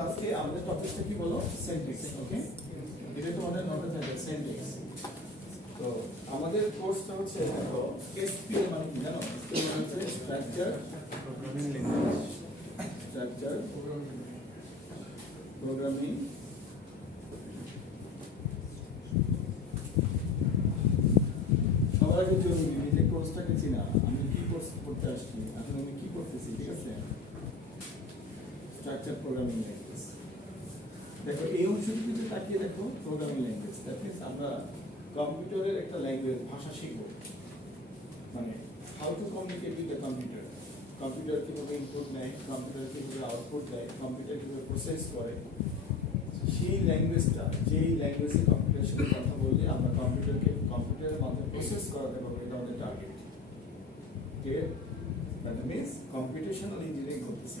আজকে আমাদের টপিকটা কি বলো সিনট্যাক্স ওকে এটা তোমাদের নোটে থাকে সিনট্যাক্স তো আমাদের কোর্সটা হচ্ছে দেখো এসপিএল মানে কি জানো এসপিএল মানে হচ্ছে structure programming language structure programming সবার আগে জরুরি যে কোর্সটাকে চিনা আমি কি কোর্স করতে আসছি এখন আমি কি করতেছি ঠিক আছে স্ট্রাকচার প্রোগ্রামিং ল্যাঙ্গুয়েজ দেখো এই অংশটিতে তাকিয়ে দেখো প্রোগ্রামিং ল্যাঙ্গুয়েজ দ্যাট মিন্স আমরা কম্পিউটারের একটা ল্যাঙ্গুয়েজ ভাষা শিখব মানে how to communicate with the computer computer কীভাবে ইনপুট নেয় কম্পিউটার কীভাবে আউটপুট দেয় কম্পিউটার কীভাবে প্রসেস করে সেই ল্যাঙ্গুয়েজটা যেই ল্যাঙ্গুয়েজে কম্পিউটারের সাথে কথা বললে আমরা কম্পিউটারের মাধ্যমে প্রসেস করাতে পারবো এটা আমাদের target clear that means computational engineering করতেছি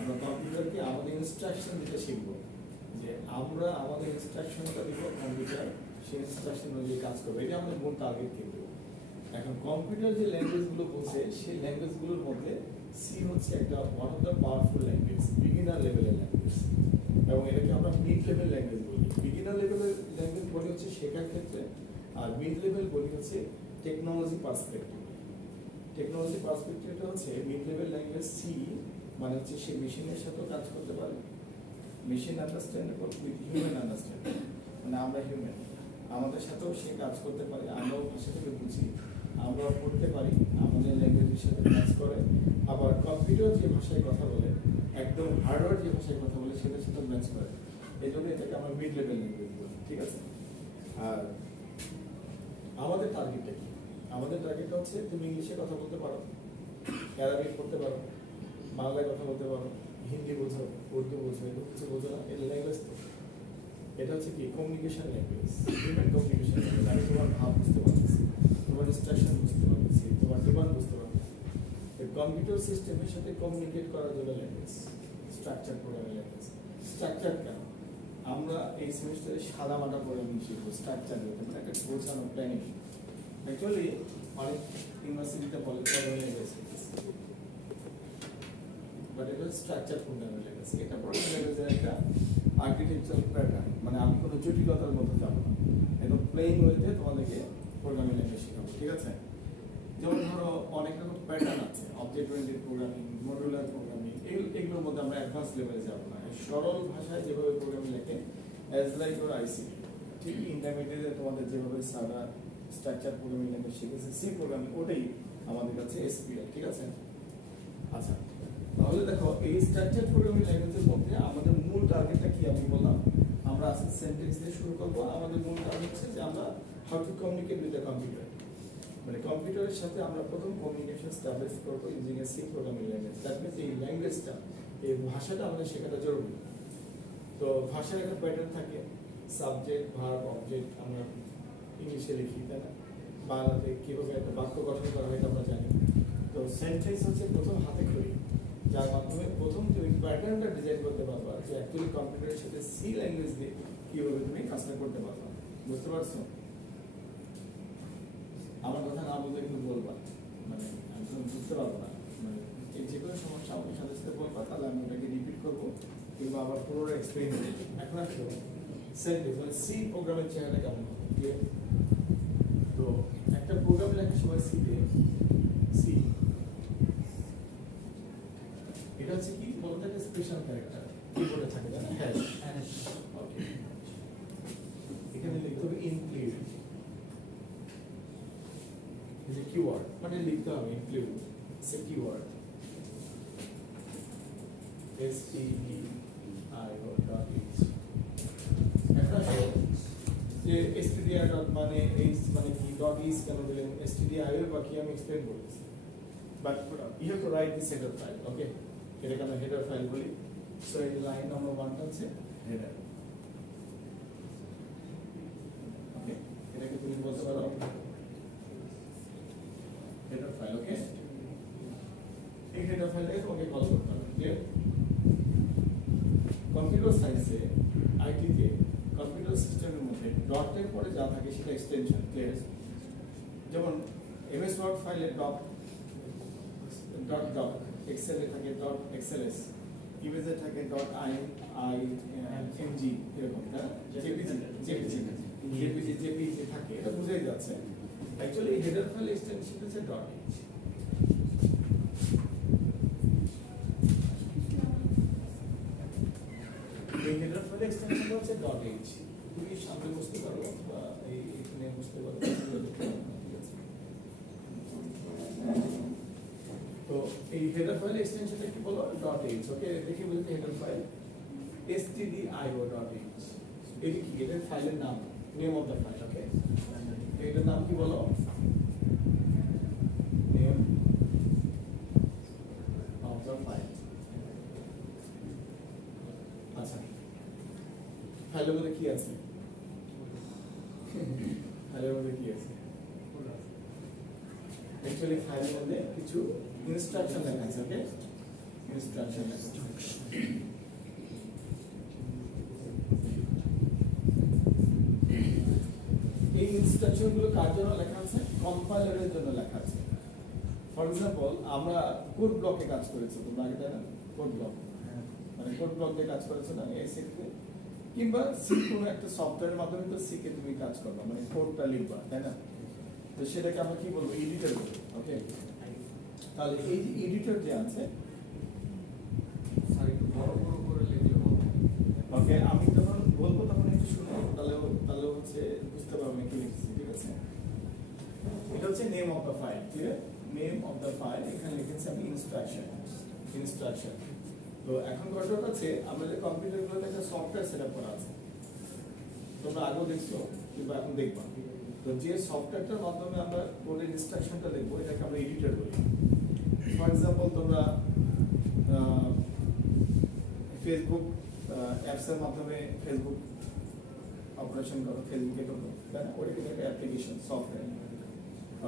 আমরা কম্পিউটারকে আমাদের ইনস্ট্রাকশন দিতে শিখবো যে আমরা আমাদের ইনস্ট্রাকশনটা দিব কম্পিউটার সেই ইনস্ট্রাকশন অনুযায়ী কাজ করবে এটা আমাদের মূল টার্গেট কিন্তু এখন কম্পিউটার যে ল্যাঙ্গুয়েজগুলো বোঝে সেই ল্যাঙ্গুয়েজগুলোর মধ্যে সি হচ্ছে একটা one of the powerful language beginner লেভেলের ল্যাঙ্গুয়েজ এবং এটাকে আমরা মিড লেভেল ল্যাঙ্গুয়েজ বলি বিগিনার লেভেলের ল্যাঙ্গুয়েজ বলি হচ্ছে শেখার ক্ষেত্রে আর মিড লেভেল বলি হচ্ছে টেকনোলজি পার্সপেক্টিভ টেকনোলজি পার্সপেক্টিভটা হচ্ছে মিড লেভেল ল্যাঙ্গুয়েজ সি মানে হচ্ছে সে মেশিনের সাথেও কাজ করতে পারে machine understandable with human understanding মানে আমরা হিউম্যান আমাদের সাথেও সে কাজ করতে পারে আমরাও ভাষা থেকে বুঝি আমরাও পড়তে পারি আমাদের ল্যাঙ্গুয়েজের সাথে কাজ করে আবার কম্পিউটার যে ভাষায় কথা বলে একদম হার্ডওয়্যার যে ভাষায় কথা বলে সেটার সাথে ম্যাচ করে এই জন্য এটাকে আমরা মিড লেভেল ল্যাঙ্গুয়েজ বলি ঠিক আছে আর আমাদের টার্গেটটা কি আমাদের টার্গেটটা হচ্ছে তুমি ইংলিশে কথা বলতে পারো অ্যারাবিক পড়তে পারো বাংলায় কথা বলতে পারো হিন্দি বোঝো উর্দু বোঝো এগুলো কিছু বোঝো না এটা ল্যাঙ্গুয়েজ তো এটা হচ্ছে কি communication language human communication language আমি তোমার ভাব বুঝতে পারতেছি তোমার ইনস্ট্রাকশন বুঝতে পারতেছি তোমার ডিমান্ড বুঝতে পারতেছি কম্পিউটার সিস্টেমের সাথে কমিউনিকেট করার জন্য language structure programming language structure কেন আমরা এই সেমিস্টারে সাদা মাটা প্রোগ্রামিং শিখবো স্ট্রাকচার মানে একটা গোছানো প্ল্যানিং অ্যাকচুয়ালি অনেক ইউনিভার্সিটিতে বলে প্রোগ্রামিং ল্যাঙ্গুয়েজ বাট এটা স্ট্রাকচার প্রোগ্রামিং ল্যাঙ্গুয়েজ এটা প্রোগ্রামিং ল্যাঙ্গুয়েজের একটা আর্কিটেকচারাল প্যাটার্ন মানে আমি কোনো জটিলতার মধ্যে যাব না একদম প্লেন ওয়েতে তোমাদেরকে প্রোগ্রামিং ল্যাঙ্গুয়েজ শেখাবো ঠিক আছে যেমন ধরো অনেক রকম প্যাটার্ন আছে object oriented programming modular programming এগুলোর মধ্যে আমরা অ্যাডভান্স লেভেলে যাব না সরল ভাষায় যেভাবে প্রোগ্রামিং লেখে অ্যাজ লাইক ওর আইসিটি ঠিক ইন্টারমিডিয়েটে তোমাদের যেভাবে সাদা স্ট্রাকচার প্রোগ্রামিং ল্যাঙ্গুয়েজ শিখেছে সি প্রোগ্রামিং ওটাই আমাদের কাছে এসপিএল ঠিক আছে আচ্ছা তাহলে দেখো এই স্ট্রাকচার প্রোগ্রামিং ল্যাঙ্গুয়েজের মধ্যে আমাদের মূল টার্গেটটা কি আমি বললাম আমরা আজকে সেন্টেন্স দিয়ে শুরু করব আমাদের মূল টার্গেট হচ্ছে যে আমরা how to communicate with the computer মানে কম্পিউটারের সাথে আমরা প্রথম কমিউনিকেশন এস্টাবলিশ করব using a C programming language that means এই ল্যাঙ্গুয়েজটা এই ভাষাটা আমাদের শেখাটা জরুরি তো ভাষার একটা প্যাটার্ন থাকে সাবজেক্ট ভার্ব অবজেক্ট আমরা ইংলিশে লিখি তাই না বাংলাতে কীভাবে একটা বাক্য গঠন করা হয় আমরা জানি তো সেন্টেন্স হচ্ছে প্রথম হাতে খড়ি যার মাধ্যমে প্রথম তুমি প্যাটার্নটা ডিজাইন করতে পারবা যে অ্যাকচুয়ালি কম্পিউটারের সাথে সি ল্যাঙ্গুয়েজ দিয়ে কীভাবে তুমি কাজটা করতে পারবা বুঝতে পারছো আমার কথা না বলতে একটু বলবা মানে আমি বুঝতে পারবো না মানে এই যে কোনো সমস্যা আমাকে সাথে সাথে বলবা তাহলে আমি ওটাকে রিপিট করবো কিংবা আবার পুরোটা এক্সপ্লেন করবো এখন আসো সেন্টেন্স মানে সি প্রোগ্রামের চেহারা কেমন হবে তো একটা প্রোগ্রাম লেখার সময় সিতে সি এটা হচ্ছে কি বলতে একটা স্পেশাল ক্যারেক্টার কিবোর্ডে থাকে না হ্যাশ ওকে এখানে লিখতে হবে ইনক্লুড is a keyword মানে লিখতে হবে include is a keyword stdio.h এখন যে stdio মানে h মানে কি dot is কেন দিলেন stdio বাকি আমি এক্সপ্লেইন করতেছি but you have to write this header file okay এটাকে আমরা হেডার ফাইল বলি সো এই লাইন নাম্বার 1 টা হচ্ছে হেডার ওকে এটাকে তুমি বলতে পারো header file okay এই header file টাকে তোমাকে কল করতে হবে ক্লিয়ার কম্পিউটার সায়েন্সে আইটি তে কম্পিউটার সিস্টেমের মধ্যে ডটের পরে যা থাকে সেটা এক্সটেনশন ক্লিয়ার যেমন এমএস ওয়ার্ড ফাইলে ডট এক্সেল এ থাকে ডট এক্সএলএস ইমেজে থাকে .img এরকম না, jpg থাকে, এটা বুঝাই যাচ্ছে। অ্যাকচুয়ালি হেডার ফাইল এক্সটেনশন হচ্ছে .h। এই হেডার ফাইল এক্সটেনশন হচ্ছে .h। তুমি সামনে বুঝতে পারো বা এখানে বুঝতে পারো। তো এই হেডার ফাইল এক্সটেনশনটা কি বলো .h। ওকে, দেখি বলতে হেডার ফাইল stdio.h। এটা কি, এটা ফাইলের নাম, নেম অফ দ্য ফাইল। ওকে, এটার নাম কি বলো, নেম অফ দ্য ফাইল। আচ্ছা, ফাইলের মধ্যে কি আছে, ফাইলের মধ্যে কি আছে? অ্যাকচুয়ালি ফাইলের মধ্যে কিছু ইনস্ট্রাকশন লেখা আছে। ওকে, ইনস্ট্রাকশন লেখা আছে। এই ইনস্ট্রাকশনগুলো কার জন্য লেখা আছে? কম্পাইলারের জন্য লেখা আছে। ফর এক্সাম্পল, আমরা কোড ব্লকে কাজ করেছি, তোমরা আগে জানো কোড ব্লক, মানে কোড ব্লক দিয়ে কাজ করেছো না এই সিতে, কিংবা সি কোনো একটা সফটওয়্যারের মাধ্যমে তো সি কে তুমি কাজ করবা, মানে কোডটা লিখবা, তাই না? তো সেটাকে আমরা কি বলবো, এডিটর বলবো। ওকে, তাহলে এই যে এডিটর যে আছে, একটু বড় বড় করে লিখলে হবে। ওকে, আমি যখন বলবো তখন একটু শুনে, তাহলে হচ্ছে বুঝতে পারবে কি লিখছি। ঠিক আছে, এটা হচ্ছে নেম অফ দ্য ফাইল। ঠিক আছে, নেম অফ দ্য ফাইল, এখানে লিখেছি আমি ইনস্ট্রাকশন। তো এখন ঘটনা হচ্ছে আমাদের কম্পিউটারগুলোতে একটা সফটওয়্যার সেটআপ করা আছে, তোমরা আগেও দেখছো কিংবা এখন দেখবা। তো যে সফটওয়্যারটার মাধ্যমে আমরা কোডের ইনস্ট্রাকশনটা লিখবো, এটাকে আমরা এডিটর বলি। ফর এক্সাম্পল, তোমরা ফেসবুক অ্যাপসের মাধ্যমে ফেসবুক অপারেশন করো, ফেসবুকে করো, তাই না? ওটা কিন্তু একটা অ্যাপ্লিকেশন সফটওয়্যার।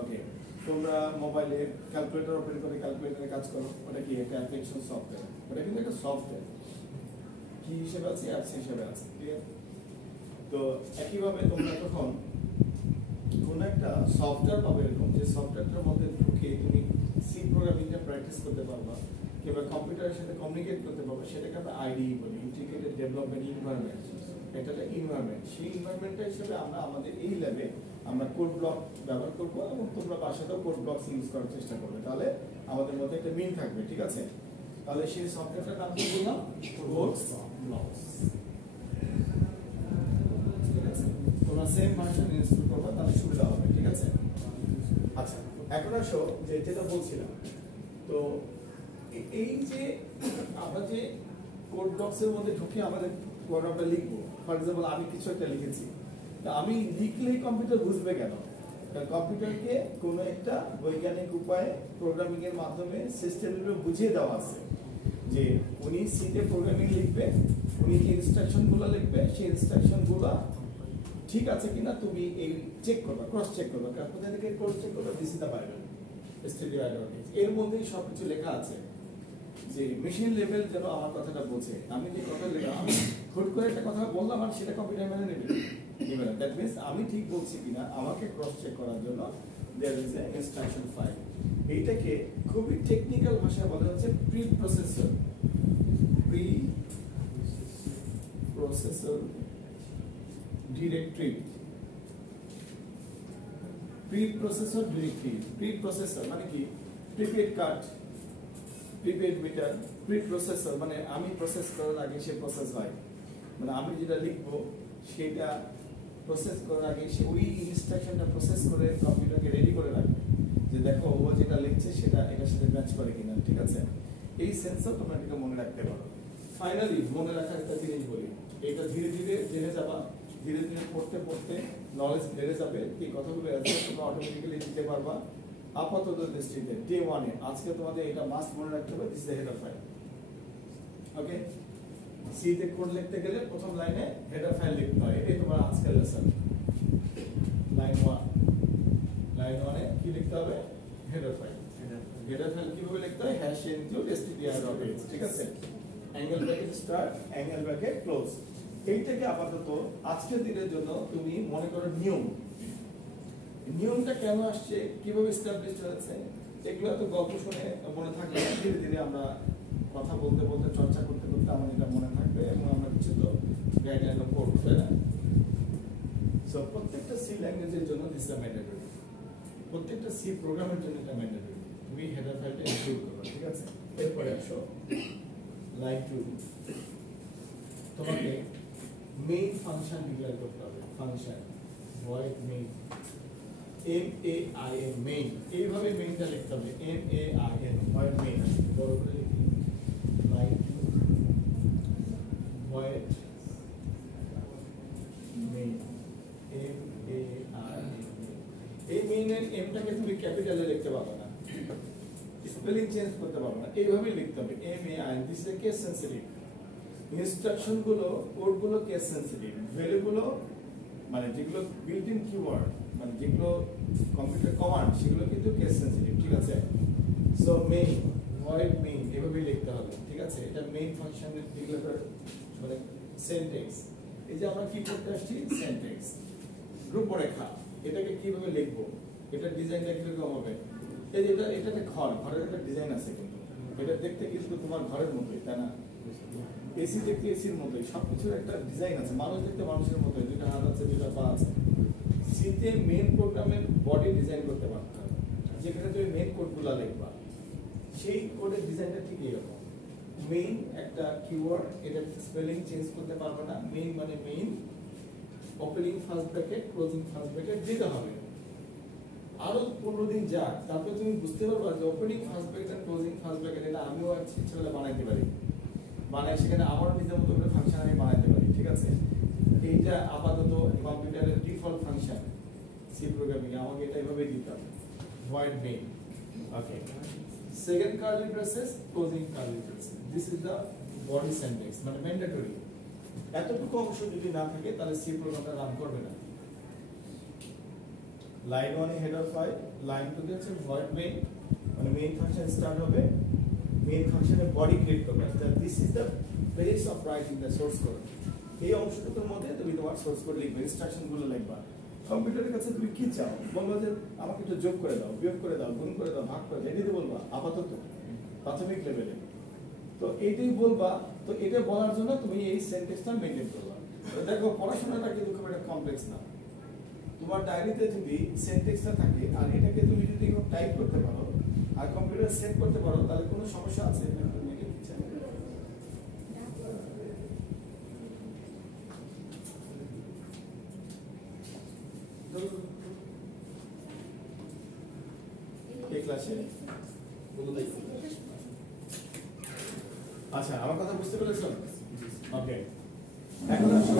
ওকে, তোমরা মোবাইলে ক্যালকুলেটর ওপেন করে ক্যালকুলেটরে কাজ করো, ওটা কি একটা অ্যাপ্লিকেশন সফটওয়্যার, ওটা কিন্তু একটা সফটওয়্যার। কি হিসেবে আছে? অ্যাপস হিসেবে আছে। ঠিক আছে, তো একইভাবে তোমরা যখন কোনো একটা সফটওয়্যার পাবে, এরকম যে সফটওয়্যারটার মধ্যে ঢুকে তুমি সি প্রোগ্রামিংটা প্র্যাকটিস করতে পারবা কিংবা কম্পিউটারের সাথে কমিউনিকেট করতে পারবা, সেটাকে আমরা আইডিই বলি, ইন্টিগ্রেটেড ডেভেলপমেন্ট ইনভায়রনমেন্ট। এটা একটা ইনভায়রনমেন্ট। সেই ইনভায়রনমেন্টটা হিসেবে আমরা আমাদের এই ল্যাবে আমরা কোড ব্লক ব্যবহার করবো, এবং তোমরা বাসাতেও কোড ব্লকস ইউজ করার চেষ্টা করবে, তাহলে আমাদের মধ্যে একটা মিল থাকবে। ঠিক আছে, তাহলে সেই সফটওয়্যারটার নাম কি বললাম? Code blocks. ঠিক আছে, তোমরা সেম ভার্সন ইনস্টল করবে, তাহলে সুবিধা হবে। ঠিক আছে, আচ্ছা, এখন আসো যে যেটা বলছিলাম, তো এই যে আমরা যে কোড ব্লকসের মধ্যে ঢুকে আমাদের কোড আমরা লিখবো। ফর এক্সাম্পল, আমি কিছু একটা লিখেছি, তা আমি লিখলেই কম্পিউটার বুঝবে কেন? কম্পিউটারকে কোনো একটা বৈজ্ঞানিক উপায়ে প্রোগ্রামিং এর মাধ্যমে সিস্টেমে বুঝিয়ে দেওয়া আছে যে উনি সিতে প্রোগ্রামিং লিখবে, উনি যে ইনস্ট্রাকশনগুলো লিখবে, সেই ইনস্ট্রাকশনগুলো ঠিক আছে কিনা তুমি এই চেক করবা, ক্রস চেক করবা। কোথা থেকে ক্রস চেক করবা? This is the Bible, stdio.h। এর মধ্যেই সবকিছু লেখা আছে যে মেশিন লেভেল যেন আমার কথাটা বোঝে। আমি যে কথা লেখা, আমি হুট করে একটা কথা বললাম আর সেটা কম্পিউটার মেনে নেবে, দ্যাট মিনস আমি ঠিক বলছি কিনা আমাকে ক্রস চেক করার জন্য there is a instruction file. এইটাকে খুবই টেকনিক্যাল ভাষায় বলা হচ্ছে preprocessor directory. Preprocessor মানে কি? Prepaid card, prepaid meter. Preprocessor মানে আমি প্রসেস করার আগে সে প্রসেস হয়, মানে আমি যেটা লিখবো সেটা প্রসেস করার আগে সে ওই ইনস্ট্রাকশনটা প্রসেস করে কম্পিউটারকে রেডি করে রাখবে যে দেখো ও যেটা লিখছে সেটা এটার সাথে ম্যাচ করে কিনা। ঠিক আছে, এই সেন্সর তোমরা এটা মনে রাখতে পারো। ফাইনালি মনে রাখার একটা জিনিস বলি, এটা ধীরে ধীরে জেনে যাবা, ধীরে ধীরে পড়তে পড়তে নলেজ বেড়ে যাবে। এই কথাগুলো তোমরা অটোমেটিক্যালি দিতে পারবা। আপাতত দৃষ্টিতে ডে 1 এ আজকে তোমাদের এটা মাস্ট মনে রাখতে হবে, this is the header file. Okay, C তে কোড লিখতে গেলে প্রথম লাইনে হেডার ফাইল লিখতে হয়, এটাই তোমার আজকের লেসন। লাইন 1 এ কি লিখতে হবে? Header file. হেডার ফাইল কিভাবে লিখতে হয়? Hash include stdio.h। ঠিক আছে, angle bracket start, angle bracket close. এইটাকে আপাতত আজকের দিনের জন্য তুমি মনে করো নিয়মটা কেন আসছে, কিভাবে এস্টাবলিশ হয়েছে, এগুলো তো গল্প শুনে মনে থাকলে ধীরে ধীরে আমরা কথা বলতে বলতে চর্চা করতে আমার এটা মনে থাকবে এবং আমরা কিছু তো গাইডলাইনও পড়বো, তাই না? সো প্রত্যেকটা সি ল্যাঙ্গুয়েজের জন্য দিস ইজ ম্যান্ডেটরি, প্রত্যেকটা সি প্রোগ্রামের জন্য এটা ম্যান্ডেটরি। তুমি হেডার ফাইলটা ইনক্লুড করো, ঠিক আছে? এরপরে আসো লাইন 2, তোমাকে মেইন ফাংশন ডিক্লেয়ার করতে হবে। Function void main, MAIN main, এইভাবে মেইনটা লিখতে হবে, MAIN ভয়েড মেইন। বড় করে লিখি লাইন 2 ভয়েড মেইন, MAIN। এই মেইনের এমটাকে তুমি ক্যাপিটালে লিখতে পারবে না, স্পেলিং চেঞ্জ করতে পারবে না, এইভাবেই লিখতে হবে MAIN। This is case sensitive. Instruction গুলো, কোড গুলো কেস সেনসিটিভ, ভ্যালু গুলো মানে যেগুলো বিল্ট ইন কিওয়ার্ড, মানে যেগুলো কম্পিউটার কমান্ড, সেগুলো কিন্তু কেস সেনসিটিভ, ঠিক আছে? সো মেইন ভয়েড মেইন এভাবে লিখতে হবে, ঠিক আছে? এটা মেইন ফাংশনের ডিক্লেয়ার মানে সেন্টেন্স। এই যে আমরা কি করতে আসছি, সেন্টেন্স রূপরেখা, এটাকে কিভাবে লিখবো, এটার ডিজাইনটা কিরকম হবে? এই যে এটাতে ঘরের একটা ডিজাইন আছে, কিন্তু এটা দেখতে কিন্তু তোমার ঘরের মতোই, তাই না? এসি দেখতে এসির মতোই, সবকিছুর একটা ডিজাইন আছে। মানুষ দেখতে মানুষের মতোই, দুইটা হাত আছে, দুইটা পা আছে। সিতে মেইন প্রোগ্রামের বডি ডিজাইন করতে পারতে হবে, যেখানে তুমি মেইন কোডগুলো লিখবা, সেই কোডের ডিজাইনটা ঠিক এরকম। মেইন একটা কিওয়ার্ড, এটা স্পেলিং চেঞ্জ করতে পারবে না। মেইন মানে main, opening first bracket, closing first bracket দিতে হবে। আরো 15 দিন যাক, তারপরে তুমি বুঝতে পারবা যে ওপেনিং ফার্স্ট ব্র্যাকেট আর ক্লোজিং ফার্স্ট ব্র্যাকেট এটা আমিও ইচ্ছে হলে বানাইতে পারি, বানাই সেখানে আমার নিজের মতো করে ফাংশন আমি বানাইতে পারি, ঠিক আছে? এইটা আপাতত কম্পিউটারের ডিফল্ট ফাংশন সি প্রোগ্রামিং, আমাকে এটা এভাবে দিতে হবে, void main. Okay, second curly braces, closing curly braces, this is the body sentence, মানে ম্যান্ডেটরি। এতটুকু অংশ যদি না থাকে তাহলে সি প্রোগ্রামটা রান করবে না। লাইন 1 এ হেডার ফাইল, লাইন 2 তে হচ্ছে ভয়েড মেইন, মানে মেইন ফাংশন স্টার্ট হবে, মেইন ফাংশনের বডি ক্রিয়েট করবে। This is the base of writing the source code. এই অংশটুকুর মধ্যে তুমি তোমার সোর্স কোড লিখবে, ইনস্ট্রাকশন গুলো লিখবা। কম্পিউটারের কাছে তুমি কি চাও, বলবা যে আমাকে একটু যোগ করে দাও, বিয়োগ করে দাও, গুণ করে দাও, ভাগ করে দাও, এটাই বলবা আপাতত প্রাথমিক লেভেলে। তো এইটাই বলবা, তো এটা বলার জন্য তুমি এই সেন্টেন্সটা মেইনটেইন করবা। তো দেখো, পড়াশোনাটা কিন্তু খুব একটা কমপ্লেক্স না। তোমার ডায়েরিতে যদি সেন্টেন্সটা থাকে আর এটাকে তুমি যদি টাইপ করতে পারো আর কম্পিউটারে সেভ করতে পারো, তাহলে কোনো সমস্যা আছে না? এই ক্লাসে আচ্ছা, আমার কথা বুঝতে পেরেছো? ওকে, এখন আসো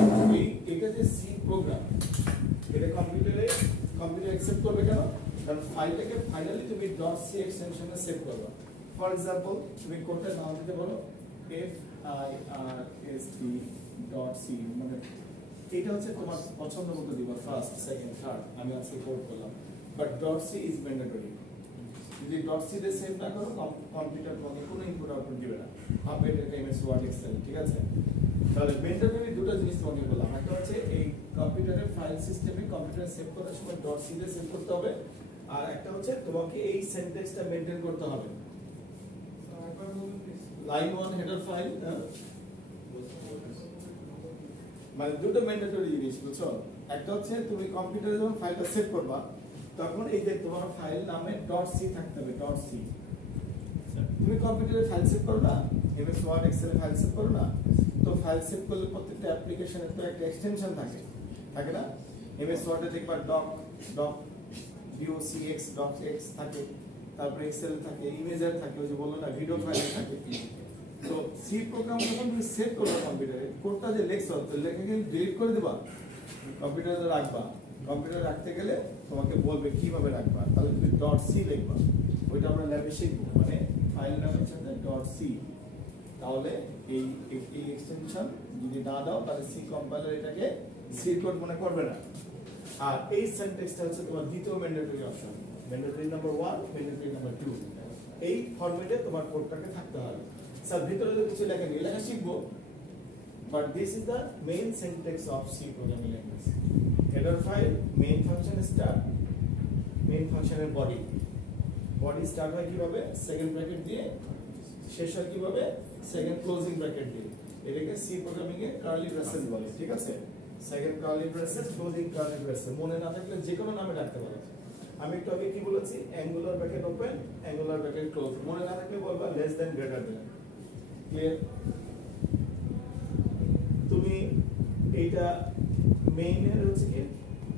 এটা যে সি প্রোগ্রাম, এটা কম্পিউটার অ্যাকসেপ্ট করবে কেন? কারণ ফাইলটাকে ফাইনালি তুমি .c এক্সটেনশনে সেভ করবে। ফর एग्जांपल তুমি কোডটা নাম দিতে পারো first.c, মানে এটা হচ্ছে তোমার পছন্দ মতো দিবা, ফার্স্ট, সেকেন্ড, থার্ড, আমি আজকে কোড করলাম, বাট .c ইজ ম্যান্ডেটরি। যদি .c তে সেভ না করো, কম্পিউটার তোমাকে কোনো ইনপুট আউটপুট দিবে না, হবে এটা এমএস ওয়ার্ড, এক্সেল, ঠিক আছে? তাহলে ম্যান্ডেটরি দুটো জিনিস তোমাকে বললাম, একটা হচ্ছে এই কম্পিউটারের ফাইল সিস্টেমে কম্পিউটার সেভ করার সময় .c তে সেভ করতে হবে, আর একটা হচ্ছে তোমাকে এই সেন্টেন্সটা মেইনটেইন করতে হবে। লাইন 1 হেডার ফাইল, মানে দুটো ম্যান্ডেটরি জিনিস, বুঝছো? একটা হচ্ছে তুমি কম্পিউটারে যখন ফাইলটা সেভ করবা, তখন এই যে তোমার ফাইল নামে .c থাকতে হবে, .c। তুমি কম্পিউটারে ফাইল সেভ করো না, এমএস ওয়ার্ড, এক্সেলে ফাইল সেভ করো না, তো ফাইল সেভ করলে প্রত্যেকটা অ্যাপ্লিকেশনের তো একটা এক্সটেনশন থাকে না? এমএস ওয়ার্ডে দেখবা docx থাকে, তারপরে এক্সেল থাকে, ইমেজের থাকে, ওই যে বললো না ভিডিও ফাইল থাকে। তো সি প্রোগ্রাম যখন তুমি সেভ করবে কম্পিউটারে, কোডটা যে লেখছো, তো লেখা গেলে ডিলিট করে দিবা, কম্পিউটারে রাখবা। কম্পিউটারে রাখতে গেলে তোমাকে বলবে কিভাবে রাখবা, তাহলে তুমি .c লিখবা, ওইটা আমরা ল্যাবে শিখবো, মানে ফাইল নামের সাথে .c। তাহলে এই এক্সটেনশন যদি না দাও, তাহলে সি কম্পাইলার এটাকে সি কোড মনে করবে না। আর এই সেন্টেন্সটা হচ্ছে তোমার দ্বিতীয় mandatory option, mandatory number 1, mandatory number 2। এই ফরম্যাটে তোমার কোডটাকে থাকতে হবে। স্যার ভিতরে তো কিছু লেখা নেই, লেখা শিখবো, but this is the main syntax of C programming language. Header file, main function start, main ফাংশনের বডি স্টার্ট হয় কিভাবে, সেকেন্ড ব্র্যাকেট দিয়ে, শেষ হয় কিভাবে, সেকেন্ড ক্লোজিং ব্র্যাকেট দিয়ে, এটাকে সি প্রোগ্রামিং এ কার্লি ব্রেসেস বলে, ঠিক আছে? Second curly braces, closing curly braces, মনে না থাকলে যে কোনো নামে রাখতে পারো। আমি একটু আগে কি বলেছি, angular bracket open, angular bracket close, মনে না থাকলে বলবা less than greater than. Clear? তুমি এইটা মেইনের হচ্ছে কি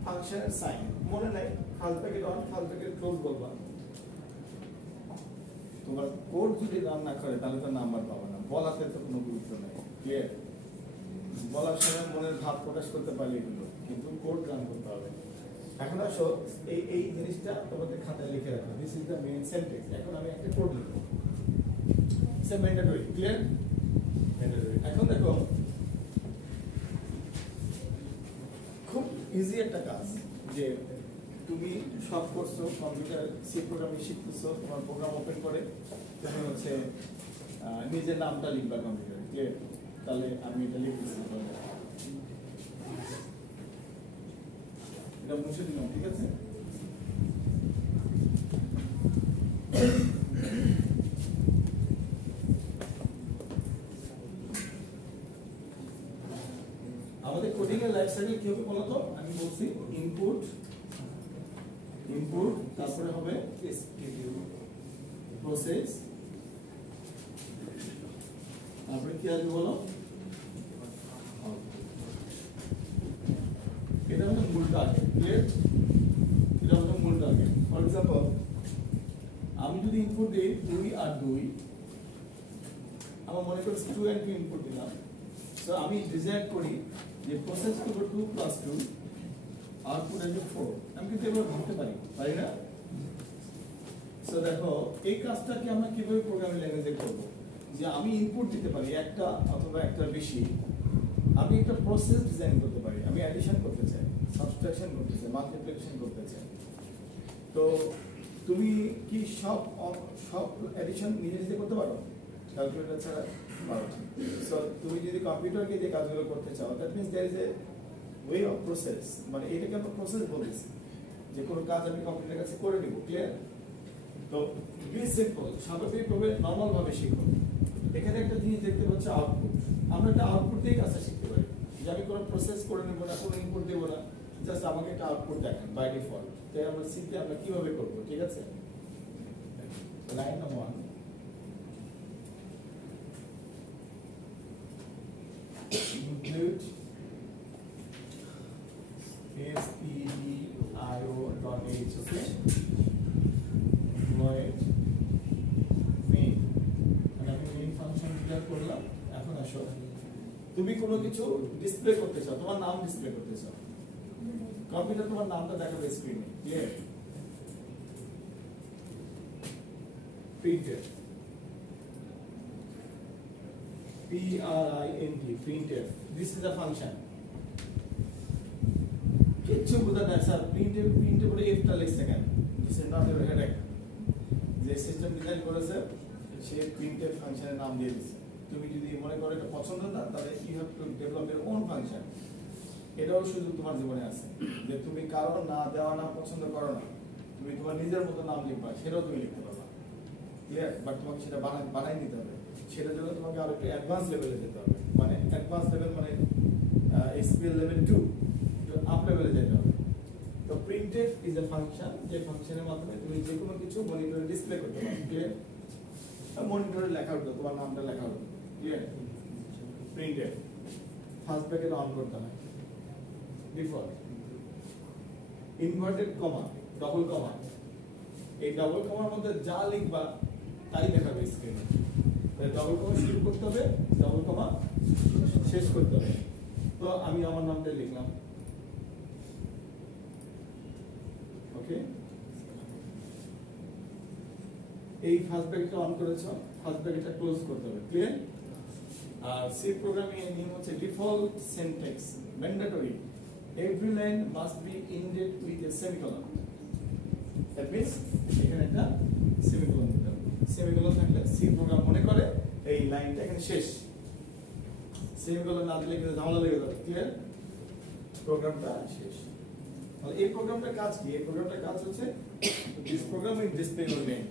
ফাংশনের সাইন, মনে নাই, first bracket on, first bracket close বলবা। তোমার কোড যদি রান না করে তাহলে তো নাম্বার পাবে না, বলাতে তো কোনো গুরুত্ব নাই। ক্লিয়ার? বলার সময় মনের ভাব প্রকাশ করতে পারলে এগুলো, কিন্তু কোড রান করতে হবে। এখন আসো এই জিনিসটা তোমাদের খাতায় লিখে রাখো, this is the main sentence. এখন আমি একটা কোড লিখব, সে ম্যান্ডেটরি। ক্লিয়ার? ম্যান্ডেটরি। এখন দেখো খুব ইজি একটা কাজ, যে তুমি সব করছো, কম্পিউটার সি প্রোগ্রামিং শিখতেছো, তোমার প্রোগ্রাম ওপেন করে তুমি হচ্ছে নিজের নামটা লিখবা কম্পিউটারে। ক্লিয়ার? তাহলে আমি এটা লিখতেছি, এটা মুছে দিলাম, ঠিক আছে? আমাদের কোডিং এর লাইফ সাইকেল কি হবে বলো তো? আমি বলছি ইনপুট, তারপরে হবে প্রসেস, তারপরে কি আসবে বলো? এটা হলো মূল টার্গেট। ক্লিয়ার? এটা হলো মূল টার্গেট। ফর এক্সাম্পল আমি যদি ইনপুট দিই 2 আর 2, আমার মনে করি 2 and 2 ইনপুট দিলাম, সো আমি ডিজাইন করি যে প্রসেস করব 2 + 2, আউটপুট আসবে 4। আমি কিন্তু এভাবে ভাবতে পারি না? সো দেখো এই কাজটাকে আমরা কিভাবে প্রোগ্রামিং ল্যাঙ্গুয়েজে করব, যে আমি ইনপুট দিতে পারি একটা অথবা একটা বেশি, আমি একটা প্রসেস ডিজাইন করতে পারি, আমি অ্যাডিশন করতে চাই, সাবট্রাকশন করতে চাই, মাল্টিপ্লিকেশন করতে চাই। তো তুমি কি সব অ্যাডিশন নিজে করতে পারো? ক্যালকুলেটর ছাড়া পারো। সো তুমি যদি কম্পিউটারকে দিয়ে কাজগুলো করতে চাও, that means there is a way of process, মানে এটাকে আমরা প্রসেস বলতেছি, যে কোনো কাজ আমি কম্পিউটারের কাছে করে দেবো। ক্লিয়ার? তো বি সিম্পল, স্বাভাবিকভাবে নর্মাল ভাবে শিখো। এখানে একটা জিনিস দেখতে পাচ্ছ আউটপুট, আমরা একটা আউটপুট দিয়ে কাজটা শিখতে পারি, যে আমি কোনো প্রসেস করে নেবো না, কোনো ইনপুট দেবো না, জাস্ট আমাকে একটা আউটপুট দেখেন বাই ডিফল্ট। তাই আমরা শিখতে আমরা কিভাবে করবো, ঠিক আছে? Line number 1, include stdio.h, okay? void main, মানে আমি মেইন ফাংশন ডিক্লেয়ার করলাম। এখন আসো তুমি কোনো কিছু ডিসপ্লে করতে চাও, তোমার নাম ডিসপ্লে করতে চাও, কম্পিউটার তোমার নামটা দেখাবে স্ক্রিনে। Clear? Printed, print, this is the function. কিচ্ছু বোঝা যায় স্যার, প্রিন্টে করে এফটা লিখছে কেন? This is not your headache. যে সিস্টেম ডিজাইন করেছে সে প্রিন্টেড ফাংশনের নাম দিয়ে দিচ্ছে। তুমি যদি মনে করো এটা পছন্দ না, তাহলে you have to develop your own function. এটাও সুযোগ তোমার জীবনে আছে, যে তুমি কারো না দেওয়া নাম পছন্দ করো না, তুমি তোমার নিজের মতো নাম লিখবা, সেটাও তুমি লিখতে পারবা। ক্লিয়ার? বাট তোমাকে সেটা বানাই নিতে হবে। সেটার জন্য তোমাকে আরো একটু অ্যাডভান্স লেভেলে যেতে হবে, মানে অ্যাডভান্স লেভেল মানে এসকিউএল লেভেল 2, আপ লেভেলে যেতে হবে। তো প্রিন্টএফ ইজ এ ফাংশন, যে ফাংশনের মাধ্যমে তুমি যে কোনো কিছু মনিটরে ডিসপ্লে করতে পারো। ক্লিয়ার? মনিটরে লেখা হতো, তোমার নামটা লেখা হতো। Clear? Printf first bracket on করতে হয় ডিফল্ট, ইনভার্টেড কমা, ডবল কমা, এই ডবল কমার মধ্যে যা লিখবা তাই দেখাবে স্ক্রিনে। ডবল কমা শুরু করতে হবে, ডবল কমা শেষ করতে হবে। তো আমি আমার নামটা লিখলাম, ওকে? এই ফার্স্ট ব্র্যাকেটটা অন করেছো, ফার্স্ট ব্র্যাকেটটা ক্লোজ করতে হবে। ক্লিয়ার? আর সি প্রোগ্রামিং এর নিয়ম হচ্ছে default syntax mandatory, every line must be ended with a semicolon. That means এখানে একটা সেমিকোলন দিতে হবে। সেমিকোলন থাকলে সি প্রোগ্রাম মনে করে এই লাইনটা এখানে শেষ। সেমিকোলন না দিলে কিন্তু ঝামেলা লেগে যাবে। ক্লিয়ার? প্রোগ্রামটা শেষ। তাহলে এই প্রোগ্রামটার কাজ কি? এই প্রোগ্রামটার কাজ হচ্ছে this program will display your name.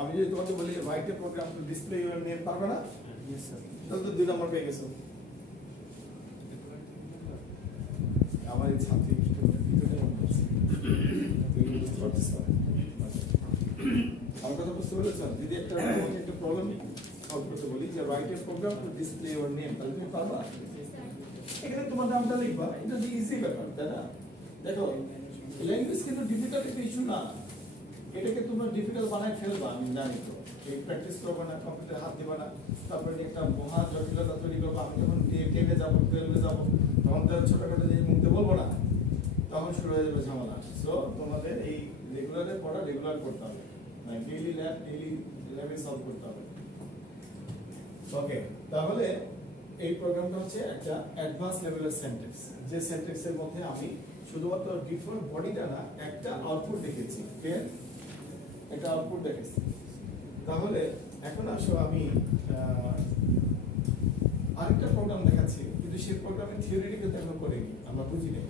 আমি যদি তোমাকে বলি write a program to display your name, পারবে না? Yes, sir. তাহলে তো 2 নম্বর পেয়ে গেছো। আমার এই ছাত্রী ভিতরে বলছে তুমি বুঝতে পারছো? আমার কথা বুঝতে পেরেছো? যদি একটা প্রবলেম সলভ করতে বলি যে write a program to display your name, তাহলে তুমি পারবা? এখানে তোমার নামটা লিখবা, এটা তো ইজি ব্যাপার, তাই না? দেখো ল্যাঙ্গুয়েজ কিন্তু ডিফিকাল্ট একটা ইস্যু না, এটাকে তোমরা ডিফিকাল্ট বানায় ফেলবা, আমি জানি তো। এই প্র্যাকটিস করবে না, কম্পিউটার হাত দিবা না, তারপরে একটা মহা জটিলতা তৈরি করবো। আমি যখন 10-এ যাবো 12-এ যাবো তখন তো ছোটখাটো জিনিস মুখতে বলবো না, তখন শুরু হয়ে যাবে ঝামেলা। সো তোমাদের এই রেগুলারে পড়া রেগুলার করতে হবে, মানে ডেইলি ল্যাবে সলভ করতে হবে। ওকে, তাহলে এই প্রোগ্রামটা হচ্ছে একটা অ্যাডভান্স লেভেলের সেন্টেন্স, যে সেন্টেন্সের মধ্যে আমি শুধুমাত্র ডিফল্ট বডিটা না, একটা আউটপুট দেখেছি, একটা আউটপুট দেখেছি। তাহলে এখন আসো আমি আরেকটা প্রোগ্রাম দেখাচ্ছি, কিন্তু সেই প্রোগ্রামের থিওরিটিকে দেখো করে কি আমরা বুঝি না।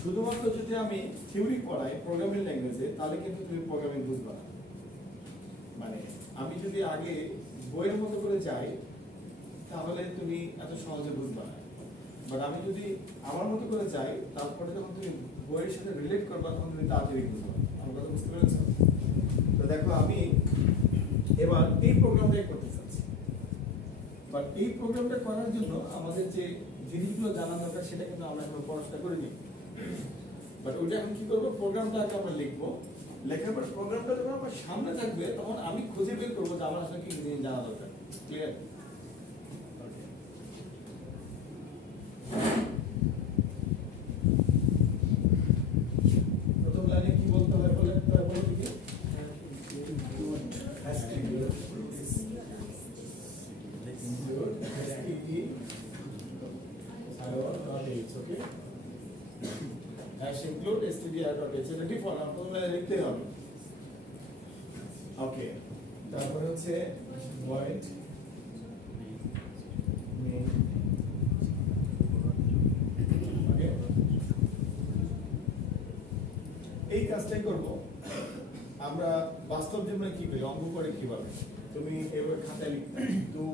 শুধুমাত্র যদি আমি থিওরি পড়াই প্রোগ্রামিং ল্যাঙ্গুয়েজে, তাহলে কিন্তু তুমি প্রোগ্রামিং বুঝবা না। মানে আমি যদি আগে বইয়ের মতো করে যাই, তাহলে তুমি এত সহজে বুঝবা না। বাট আমি যদি আমার মতো করে যাই, তারপরে যখন তুমি বইয়ের সাথে রিলেট করবা, তখন তুমি তাড়াতাড়ি বুঝবা। আমার কথা বুঝতে পেরেছো? তো দেখো আমি এবার এই প্রোগ্রামটাই করতে চাচ্ছি, বাট এই প্রোগ্রামটা করার জন্য আমাদের যে জিনিসগুলো জানা দরকার সেটা কিন্তু আমরা এখন পড়াশোনা করিনি। বাট ওইটা এখন কি করবো, প্রোগ্রামটা আগে আমরা লিখবো, লেখার পর প্রোগ্রামটা যখন আমার সামনে থাকবে, তখন আমি খুঁজে বের করবো যে আমার আসলে কি জিনিস জানা দরকার। ক্লিয়ার? প্রথম লাইনে কি বলতে হয় বলো দেখি। Okay. Hash include stdio.h, এটা ডিফল্ট, আমরা প্রথমে লিখতে হবে। ওকে, তারপরে হচ্ছে void main। ওকে, এই কাজটাই করব আমরা। বাস্তব জীবনে কি করি, অঙ্ক করে কিভাবে তুমি এভাবে খাতায় লিখতে 2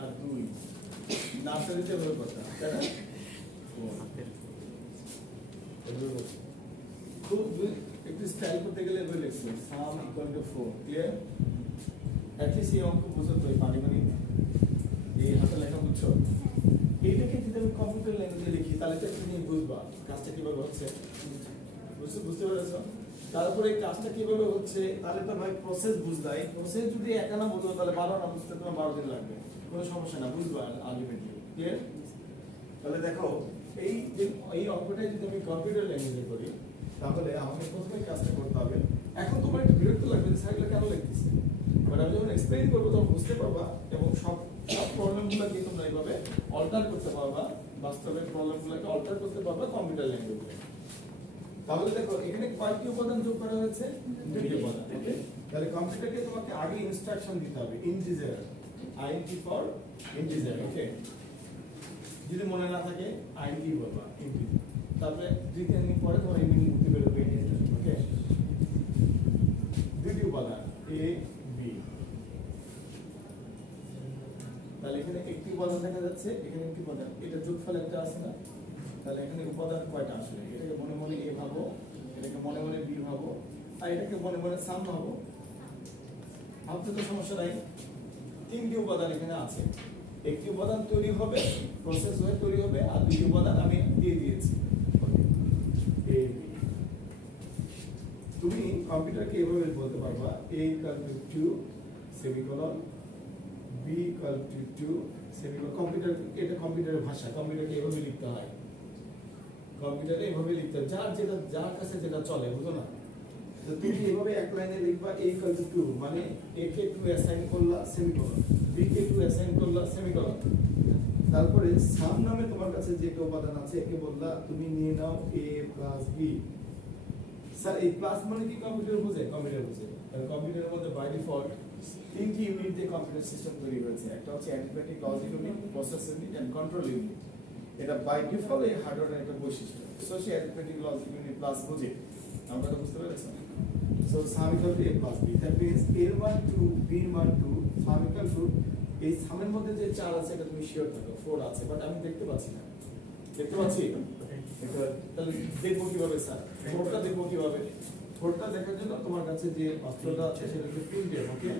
আর 2 নার্সারিতে এভাবে করতে, তাই না? খুব একটু স্টাইল করতে গেলে এভাবে লিখছো সাম ইকুয়াল টু 4। ক্লিয়ার? অ্যাটলিস্ট এই অঙ্ক বুঝো তো, এই পারিমাণিক এই হাতে লেখা বুঝছো। এইটাকে যদি আমি কম্পিউটার ল্যাঙ্গুয়েজে লিখি, তাহলে তো তুমি বুঝবা কাজটা কিভাবে হচ্ছে। বুঝতে পেরেছো? তারপরে এই কাজটা কিভাবে হচ্ছে, তাহলে তো ভাই প্রসেস বুঝবা। এই প্রসেস যদি একা না বুঝো, তাহলে 12 না বুঝতে তোমার 12 দিন লাগবে, কোনো সমস্যা না, বুঝবা আলটিমেটলি। ক্লিয়ার? তাহলে দেখো এই অঙ্কটাই যদি আমি কম্পিউটার ল্যাঙ্গুয়েজে করি, তাহলে আমাকে প্রথমে কাজটা করতে হবে। এখন তোমার একটু বিরক্ত লাগবে যে স্যার কেন লিখতেছে, বাট আমি যখন এক্সপ্লেইন করবো তখন বুঝতে পারবা, এবং সব প্রবলেমগুলোকে তোমরা এইভাবে অল্টার করতে পারবা, বাস্তবের প্রবলেমগুলোকে অল্টার করতে পারবা কম্পিউটার ল্যাঙ্গুয়েজে। তাহলে দেখো এখানে কয়টি উপাদান যোগ করা হয়েছে, 2টি উপাদান। ওকে, তাহলে কম্পিউটারকে তোমাকে আগে ইনস্ট্রাকশন দিতে হবে, ইন্টিজার, int ফর ইন্টিজার। ওকে, যদি মনে না থাকে int বলবা, ইন্টিজার। তারপরে 2-3 দিন পরে তোমার এমনি মুক্তি বেরোবে ইন্টিজার। ওকে, 2টি উপাদান a b। তাহলে এখানে একটি উপাদান দেখা যাচ্ছে, এখানে একটি উপাদান, এটা যোগফল একটা আছে না? তাহলে এখানে উপাদান কয়টা আসলে, এটাকে মনে মনে a ভাবো, এটাকে মনে মনে b ভাবো, আর এটাকে মনে মনে সাম ভাবো। ভাবতে তো সমস্যা নাই। 3টি উপাদান এখানে আছে, একটি উপাদান তৈরি হবে, প্রসেস হয়ে তৈরি হবে, আর 2টি উপাদান আমি দিয়ে দিয়েছি। তুমি কম্পিউটারকে এভাবে বলতে পারবা a equal to 2 semicolon, b equal to 2 semicolon. Computer, এটা কম্পিউটারের ভাষা, কম্পিউটারকে এভাবে লিখতে হয়, কম্পিউটারে এভাবে লিখতে হয়, যার কাছে যেটা চলে, বুঝো না? তো তুমি এভাবে এক লাইনে লিখবা a equal to 2, মানে a কে 2 অ্যাসাইন করলা সেমিকোলন, b কে 2 অ্যাসাইন করলা সেমিকোলন। তারপরে সাম নামে তোমার কাছে যে উপাদান আছে, একে বললা তুমি নিয়ে নাও a plus b। স্যার এই প্লাস মানে কি কম্পিউটার বুঝে? কম্পিউটার বুঝে। কারণ কম্পিউটারের মধ্যে বাই ডিফল্ট 3টি ইউনিট দিয়ে কম্পিউটার সিস্টেম তৈরি হয়েছে। একটা হচ্ছে arithmetic, logic unit, process unit and control unit. এটা বাই ডিফল্ট এই হার্ডওয়্যারের একটা বৈশিষ্ট্য। সো সেই অ্যারিথমেটিক, লজিক ইউনিট প্লাস বুঝে। আমরা কথা বুঝতে পেরেছেন? So sum equal to a plus b, that means a মান 2 b মান 2 sum equal to এই সামের মধ্যে যে 4 আছে এটা তুমি শিওর থাকো 4 আছে, বাট আমি দেখতে পাচ্ছি না। দেখতে পাচ্ছি? তাহলে দেখবো কিভাবে স্যার? 4টা দেখবো কিভাবে? 4টা দেখার জন্য তোমার কাছে যে অস্ত্রটা আছে সেটা হচ্ছে প্রিন্টএফ, ওকে?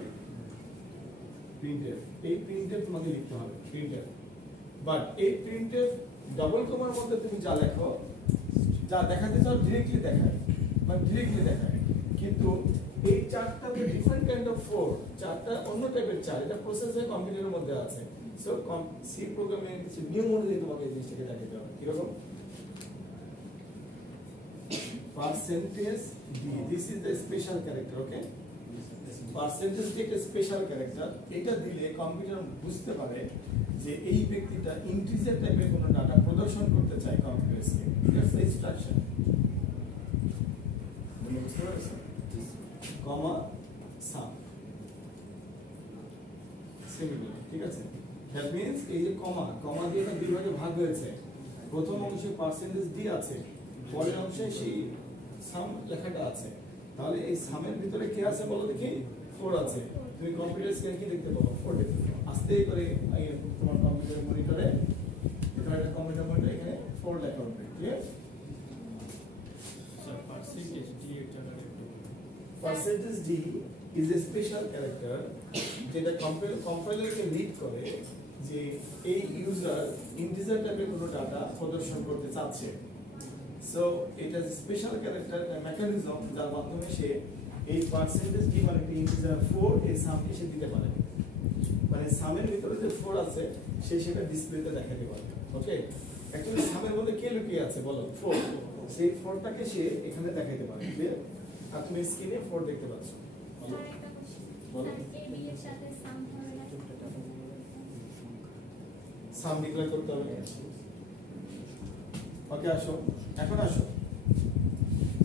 প্রিন্টএফ, এই প্রিন্টএফ তোমাকে লিখতে হবে, প্রিন্টএফ। বাট এই প্রিন্টএফ ডাবল কমার মধ্যে তুমি যা লেখো, যা দেখাতে চাও ডিরেক্টলি দেখায়, মানে ডিরেক্টলি দেখায়, কিন্তু এই চারটাতে ডিফারেন্ট কাইন্ড অফ 4, চারটা অন্য টাইপের 4, এটা প্রসেস হয়ে কম্পিউটারের মধ্যে আছে। সো সি প্রোগ্রামিং কিছু নিয়ম অনুযায়ী তোমাকে এই জিনিসটাকে দেখাতে হবে। কিরকম? Percentage D, this is the special character, okay? Percentage D একটা স্পেশাল ক্যারেক্টার, এটা দিলে কম্পিউটার বুঝতে পারে যে এই ব্যক্তিটা ইন্টিজার টাইপের কোনো ডাটা প্রদর্শন করতে চায় কম্পিউটার স্ক্রিনে। That's the instruction. বুঝতে পারছেন? কমা সাম সেমিকোলন, ঠিক আছে? দ্যাট মিন্স এই যে কমা দিয়ে এটা দুই ভাগে ভাগ হয়েছে, প্রথম অংশে পার্সেন্টেজ ডি আছে, পরের অংশে সেই সাম লেখাটা আছে। তাহলে এই সামের ভিতরে কি আছে বলো দেখি? 4 আছে। তুমি কম্পিউটার স্ক্রিনে কি দেখতে পাবো? 4 দেখতে পাবো। আস্তে করে তোমার কম্পিউটার মনিটরে, এটা একটা কম্পিউটার মনিটর, এখানে 4 লেখা হবে, ক্লিয়ার? স্যার পার্সেন্টেজ ডি এটা Percentage D is a special character যেটা কম্পাইলারকে লিড করে যে এই ইউজার ইন্টিজার টাইপের কোনো ডাটা প্রদর্শন করতে চাচ্ছে। সো এটা স্পেশাল ক্যারেক্টার, মেকানিজম যার মাধ্যমে সে এই পার্সেন্টেজ ডি মানে ইন্টিজার 4 এই সামকে সে দিতে পারে, মানে সামের ভিতরে যে 4 আছে সে সেটা ডিসপ্লেতে দেখাতে পারে, ওকে? অ্যাকচুয়ালি সামের মধ্যে কে লুকিয়ে আছে বলো? 4, সেই 4টাকে সে এখানে দেখাতে পারে, ক্লিয়ার? আর তুমি স্ক্রিনে 4 দেখতে পাচ্ছ। বলো বলো। সাম ডিক্লেয়ার করতে হবে। ওকে, আসো এখন আসো,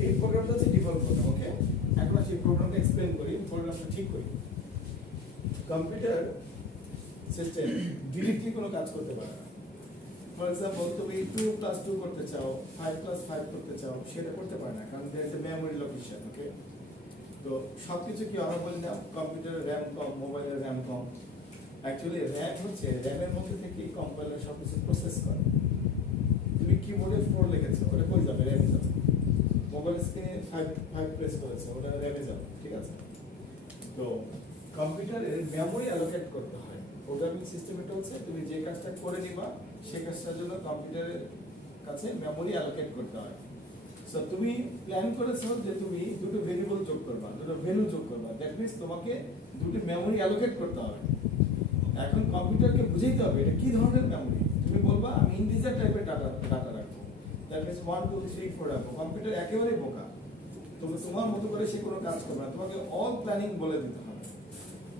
এই প্রোগ্রামটা হচ্ছে ডিফল্ট প্রোগ্রাম, ওকে? এখন আসি প্রোগ্রামটা এক্সপ্লেইন করি, প্রোগ্রামটা ঠিক করি। কম্পিউটার সিস্টেম ডিরেক্টলি কোনো কাজ করতে পারে না। ফর এক্সাম্পল তুমি 2+2 করতে চাও, 5+5 করতে চাও, সেটা করতে পারে না, কারণ there is a memory location, okay? তো সবকিছু কি আমরা বলি না কম্পিউটারের র্যাম কম, মোবাইলের র্যাম কম? অ্যাকচুয়ালি র্যাম হচ্ছে র্যামের মধ্যে থেকে কম্পাইলার সবকিছু প্রসেস করে। তুমি কিবোর্ডে 4 লিখেছো, ওটা কই যাবে? র্যামে যাবে। মোবাইল স্ক্রিনে 5 প্রেস করেছো, ওটা র্যামে যাবে, ঠিক আছে? তো কম্পিউটারের মেমরি অ্যালোকেট করতে হয়। প্রোগ্রামিং সিস্টেম এটা হচ্ছে তুমি যে কাজটা করে নিবা সেই কাজটার জন্য কম্পিউটারের কাছে মেমরি অ্যালোকেট করতে হয়। সো তুমি প্ল্যান করেছো যে তুমি দুটো ভেরিয়েবল যোগ করবা, দুটো ভ্যালু যোগ করবা, দ্যাট মিন্স তোমাকে দুটো মেমরি অ্যালোকেট করতে হবে। এখন কম্পিউটারকে বুঝাইতে হবে এটা কি ধরনের মেমরি। তুমি বলবা আমি ইন্টিজার টাইপের ডাটা রাখবো, দ্যাট মিন্স 1 2 3 4 রাখবো। কম্পিউটার একেবারে বোকা, তুমি তোমার মতো করে সে কোনো কাজ করবে না, তোমাকে অল প্ল্যানিং বলে দিতে হবে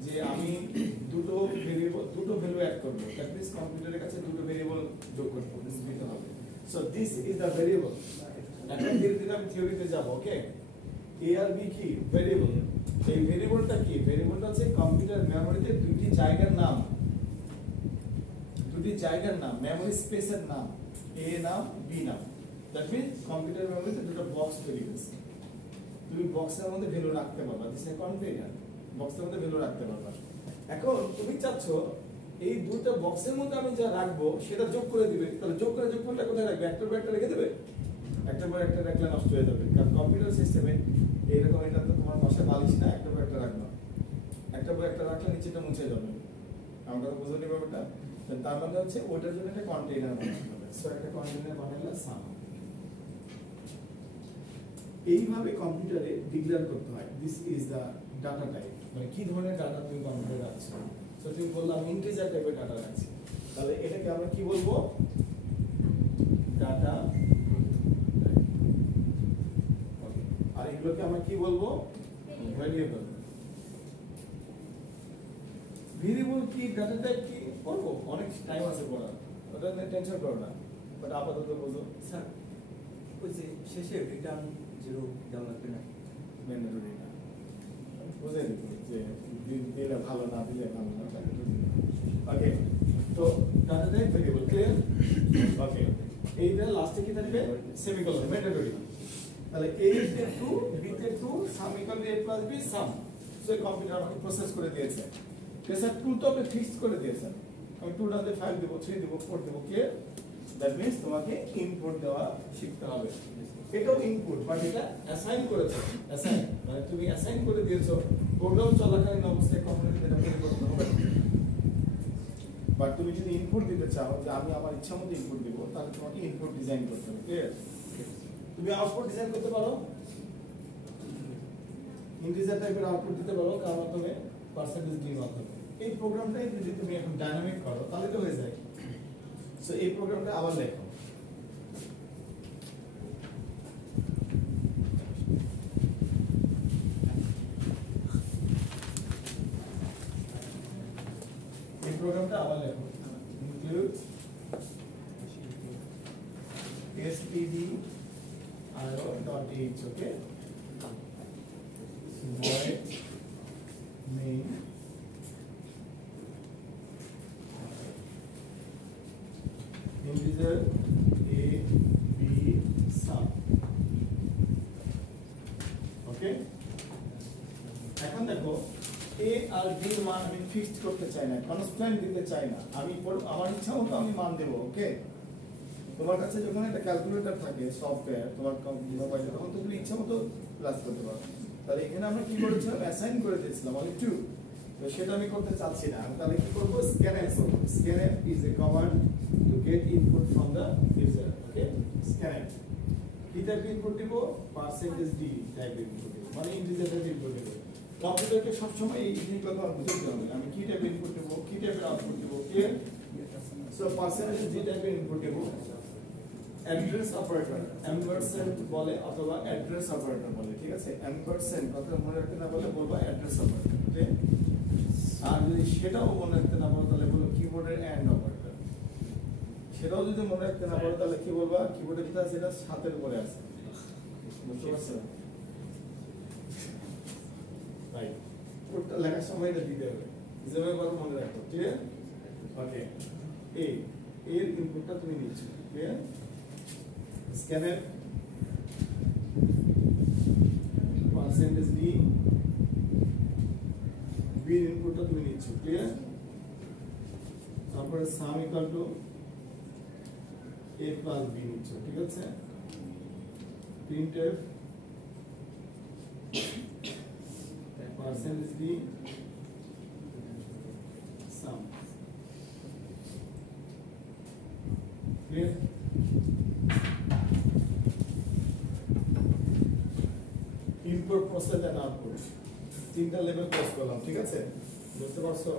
যে আমি দুটো ভ্যালু অ্যাড করবো, দ্যাট মিন্স কম্পিউটারের কাছে দুটো ভেরিয়েবল যোগ করতে দিতে হবে। So this is the variable. এখন ধীরে ধীরে আমি থিওরিতে যাব, ওকে? এ আর বি কি? ভেরিয়েবল। এই ভেরিয়েবলটা কি? ভেরিয়েবলটা হচ্ছে কম্পিউটার মেমরিতে দুটি জায়গার নাম, মেমরি স্পেসের নাম, এ নাম, বি নাম। দ্যাট মিন্স কম্পিউটার মেমরিতে দুটো বক্স তৈরি হয়েছে, তুমি বক্সের মধ্যে ভ্যালু রাখতে পারবা, দিস ইজ কনটেইনার, বক্সের মধ্যে ভ্যালু রাখতে পারবা। এখন তুমি চাচ্ছ এই দুটো বক্সের মধ্যে আমি যা রাখবো সেটা যোগ করে দিবে, তাহলে যোগ করলে কোথায় রাখবে? একটার পর একটা রেখে দেবে? একটার পর একটা রাখলে নষ্ট হয়ে যাবে, কারণ কম্পিউটার সিস্টেমে এইরকম, এটা তো তোমার পাশে বালিশ না, একটার পর একটা রাখবা, একটার পর একটা রাখলে নিচেটা মুছে যাবে। আমার কথা বুঝতে নিবে ওটা? তার মানে হচ্ছে ওটার জন্য একটা কন্টেইনার বানাতে হবে। সো একটা কন্টেইনার বানালে সাম। এইভাবে কম্পিউটারে ডিক্লেয়ার করতে হয় this is the data type, মানে কি ধরনের ডাটা তুমি কম্পিউটারে রাখছো। সো তুমি বললাম ইন্টিজার টাইপের ডাটা রাখছি, তাহলে এটাকে আমরা কি বলবো? ডাটা। ওকে, আর এগুলোকে আমরা কি বলবো? ভ্যারিয়েবল। ভেরিয়েবল কি, ডাটা টাইপ কি পড়বো, অনেক টাইম আছে পড়ার, ওটা নিয়ে টেনশন করো না, বাট আপাতত বুঝো। স্যার ওই যে শেষে রিটার্ন 0 দেওয়া লাগবে না? ম্যান্ডেটরি না, বুঝে দিব যে দিলে ভালো, না দিলে ভালো না। ওকে, তো ডাটা টাইপ ভেরিয়েবল, ক্লিয়ার? ওকে, এইটা লাস্টে কি থাকবে? Semicolon, mandatory. তাহলে a তে 2 b তে 2 সাম equal a plus b some so computer আমাকে প্রসেস করে দিয়েছে স্যার 2 তো আপনি ফিক্স করে দিয়েছেন আমি 2 ডাতে 5 দেব 3 দেব 4 দেব ক্লিয়ার দ্যাট মিন্স তোমাকে ইনপুট দেওয়া শিখতে হবে এটাও ইনপুট বাট এটা অ্যাসাইন করেছো অ্যাসাইন মানে তুমি অ্যাসাইন করে দিয়েছো প্রোগ্রাম চলাকালীন অবস্থায় কম্পিউটার এটা বের করতে হবে বাট তুমি যদি ইনপুট দিতে চাও যে আমি আমার ইচ্ছা মতো ইনপুট দেব তাহলে তোমাকে ইনপুট ডিজাইন করতে হবে ক্লিয়ার তুমি আউটপুট ডিজাইন করতে পারো ইন্টিজার টাইপের আউটপুট দিতে পারো কার মাধ্যমে পার্সেন্টেজ ডি মাধ্যমে এই প্রোগ্রামটাই যদি তুমি এখন ডাইনামিক করো তাহলে তো হয়ে যায় সো এই প্রোগ্রামটা আবার লেখো এই প্রোগ্রামটা আবার লেখো include stdio.h okay void main integer a b sum okay এখন দেখো a আর b এর মান আমি ফিক্সড করতে চাই না কনস্ট্যান্ট দিতে চাই না আমি আমার ইচ্ছা মতো আমি মান দেব ওকে তোমার কাছে যখন একটা ক্যালকুলেটর থাকে সফটওয়্যার তোমার মোবাইলে তখন তুমি ইচ্ছা মতো প্লাস করতে পারো তাহলে এখানে আমরা কি করেছিলাম অ্যাসাইন করে দিয়েছিলাম অনলি 2 তো সেটা আমি করতে চাচ্ছি না তাহলে কি করব scanf scanf is a command to get input from the user okay scanf কি টাইপ ইনপুট দিব পার্সেন্টেজ d টাইপ ইনপুট দিব মানে ইন্টিজার টাইপ ইনপুট দিব কম্পিউটারকে সব সময় এই জিনিসগুলো তোমার বুঝতে হবে আমি কি টাইপ ইনপুট দেব কি টাইপের আউটপুট দেব ক্লিয়ার সো পার্সেন্টেজ d টাইপের ইনপুট দেব অ্যাড্রেস অপারেটর এম্পারসেন্ট বলে অথবা অ্যাড্রেস অপারেটর বলে ঠিক আছে এম্পারসেন্ট কথা মনে রাখতে না বলে বলবো অ্যাড্রেস অপারেটর ওকে আর যদি সেটাও মনে রাখতে না বলো তাহলে বলবো কিবোর্ডের এন্ড অপারেটর সেটাও যদি মনে রাখতে না বলো তাহলে কি বলবা কিবোর্ডের যেটা সেটা সাতের উপরে আছে বুঝতে পারছো রাইট কোডটা লেখার সময় এটা দিতে হবে যেভাবে বলো মনে রাখো ঠিক আছে ওকে এর ইনপুটটা তুমি নিচ্ছ clear scanf percentage d b ইনপুটটা তুমি নিচ্ছ ক্লিয়ার তারপরে sum equal to a plus b নিচ্ছ ঠিক আছে printf percentage d sum clear input process and output তিনটা লেভেল ক্রস করলাম ঠিক আছে বুঝতে পারছো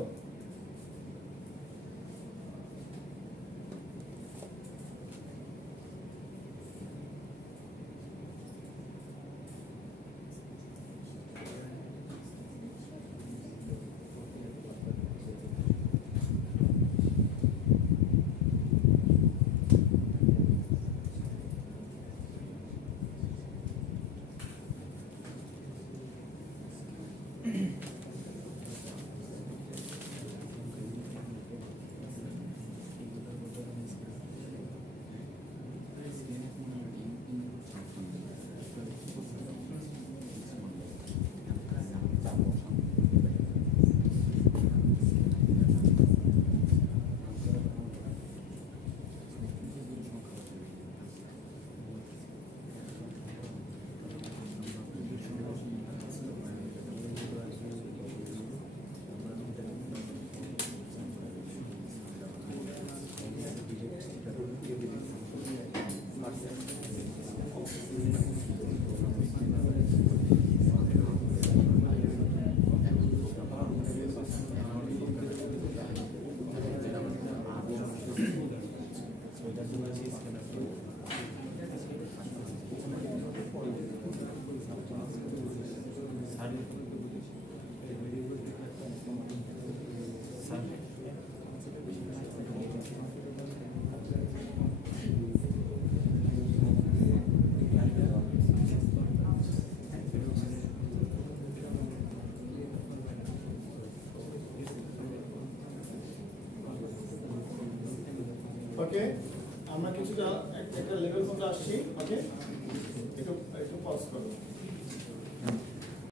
ওকে আমরা কিছুটা একটা লেভেল পর্যন্ত আসছি ওকে একটু পজ করো